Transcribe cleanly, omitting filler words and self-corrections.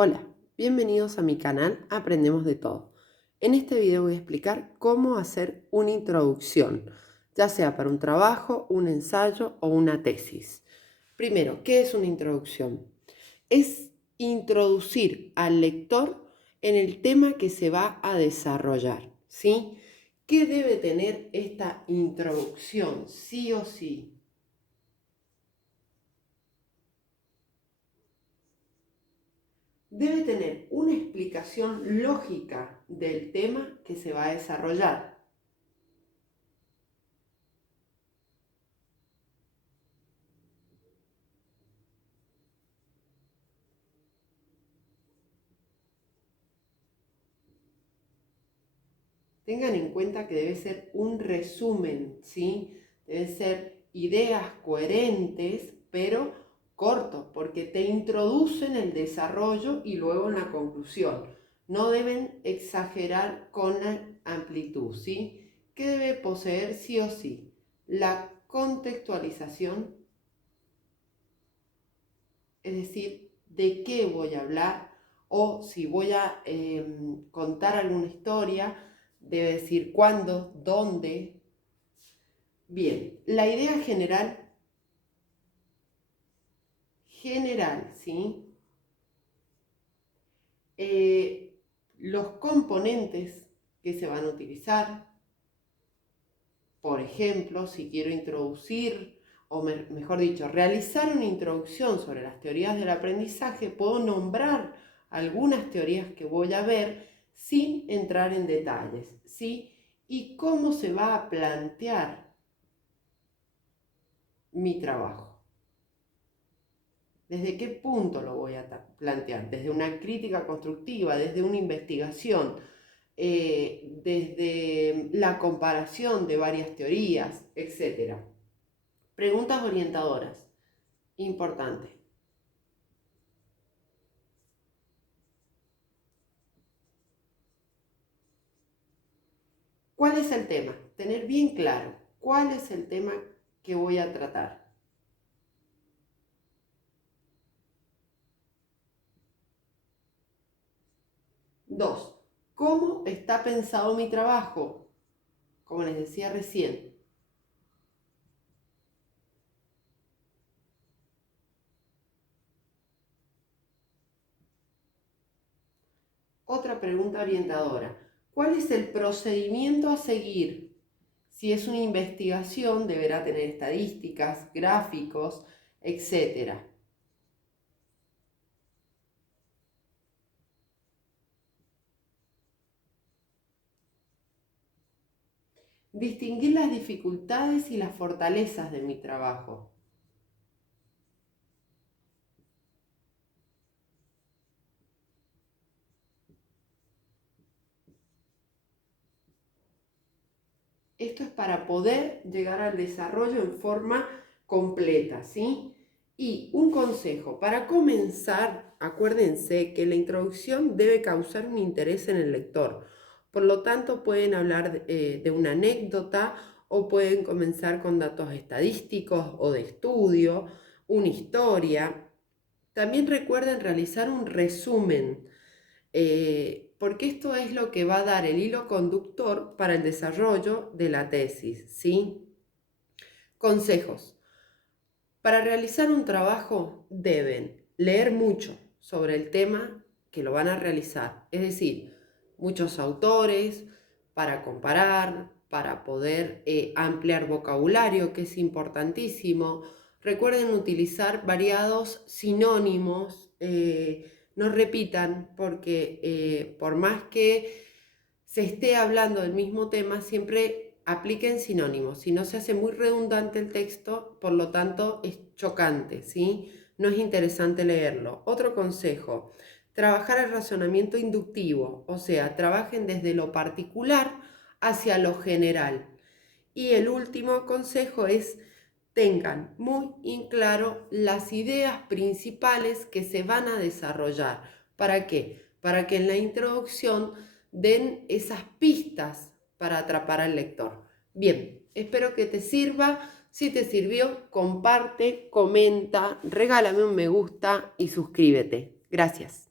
Hola, bienvenidos a mi canal Aprendemos de Todo. En este video voy a explicar cómo hacer una introducción, ya sea para un trabajo, un ensayo o una tesis. Primero, ¿qué es una introducción? Es introducir al lector en el tema que se va a desarrollar, ¿sí? ¿Qué debe tener esta introducción, sí o sí? Debe tener una explicación lógica del tema que se va a desarrollar. Tengan en cuenta que debe ser un resumen, ¿sí? Debe ser ideas coherentes, pero cortos, porque te introducen el desarrollo y luego en la conclusión. No deben exagerar con la amplitud, ¿sí? ¿Qué debe poseer sí o sí? La contextualización, es decir, de qué voy a hablar, o si voy a contar alguna historia, debe decir cuándo, dónde. Bien, la idea general, ¿sí? Los componentes que se van a utilizar, por ejemplo, si quiero introducir, o mejor dicho, realizar una introducción sobre las teorías del aprendizaje, puedo nombrar algunas teorías que voy a ver sin entrar en detalles, ¿sí? Y cómo se va a plantear mi trabajo. ¿Desde qué punto lo voy a plantear? ¿Desde una crítica constructiva, desde una investigación, desde la comparación de varias teorías, etcétera? Preguntas orientadoras. Importante. ¿Cuál es el tema? Tener bien claro cuál es el tema que voy a tratar. Dos, ¿cómo está pensado mi trabajo? Como les decía recién. Otra pregunta orientadora. ¿Cuál es el procedimiento a seguir? Si es una investigación, deberá tener estadísticas, gráficos, etc. Distinguir las dificultades y las fortalezas de mi trabajo. Esto es para poder llegar al desarrollo en forma completa, ¿sí? Y un consejo, para comenzar, acuérdense que la introducción debe causar un interés en el lector. Por lo tanto, pueden hablar de una anécdota o pueden comenzar con datos estadísticos o de estudio, una historia. También recuerden realizar un resumen porque esto es lo que va a dar el hilo conductor para el desarrollo de la tesis, ¿sí? Consejos. Para realizar un trabajo deben leer mucho sobre el tema que lo van a realizar, es decir, muchos autores para comparar, para poder ampliar vocabulario, que es importantísimo. Recuerden utilizar variados sinónimos, no repitan, porque por más que se esté hablando del mismo tema, siempre apliquen sinónimos. Si no, se hace muy redundante el texto, por lo tanto es chocante, ¿sí? No es interesante leerlo. Otro consejo, trabajar el razonamiento inductivo, o sea, trabajen desde lo particular hacia lo general. Y el último consejo es tengan muy en claro las ideas principales que se van a desarrollar. ¿Para qué? Para que en la introducción den esas pistas para atrapar al lector. Bien, espero que te sirva. Si te sirvió, comparte, comenta, regálame un me gusta y suscríbete. Gracias.